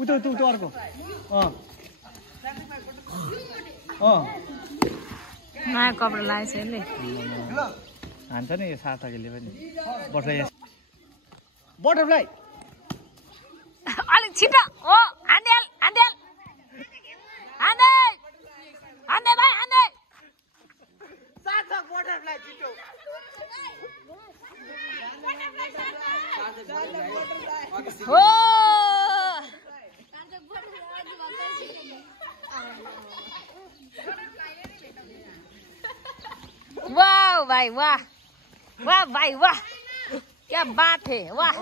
उतो अर्को नयाँ कपडा लगाएछ यसले हान्छ नि यो सार्थकले पनि बटरफ्लाई अलिक छिटो हो हान्देल हान्देल हान्दै हान्दै भाइ हान्दै सार्थक बटरफ्लाई छिटो हो वाह भाई वाह वाह भाई वाह क्या बात है वाह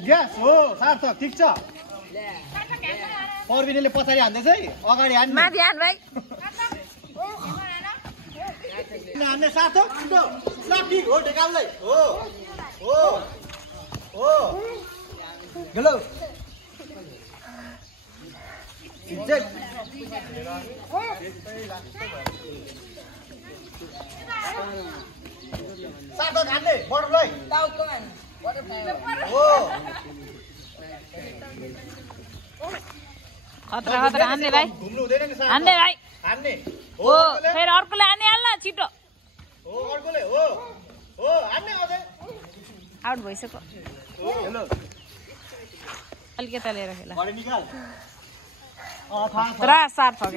ग्यास हो सार्थक ठिक छ पर्विनेले पछाडि हान्दैछ है अगाडि हान्ने माथि हान भाइ हान्ने सार्थक छिटो ल ठिक हो ढेकाल्दै हो हो हो हेलो सार्थक हान्ने बटरफ्लाई हो खतरा खतरा हान्ने भाइ घुम्नु हुँदैन नि सार्थक हान्ने भाइ हान्ने हो फेरि अर्कोले हानिहाल्न छिटो हो अर्कोले हो हो हान्ने अझै आउट भइसक्यो हेलो अलिक यता लिएर खेला घडी निकाल सार्थक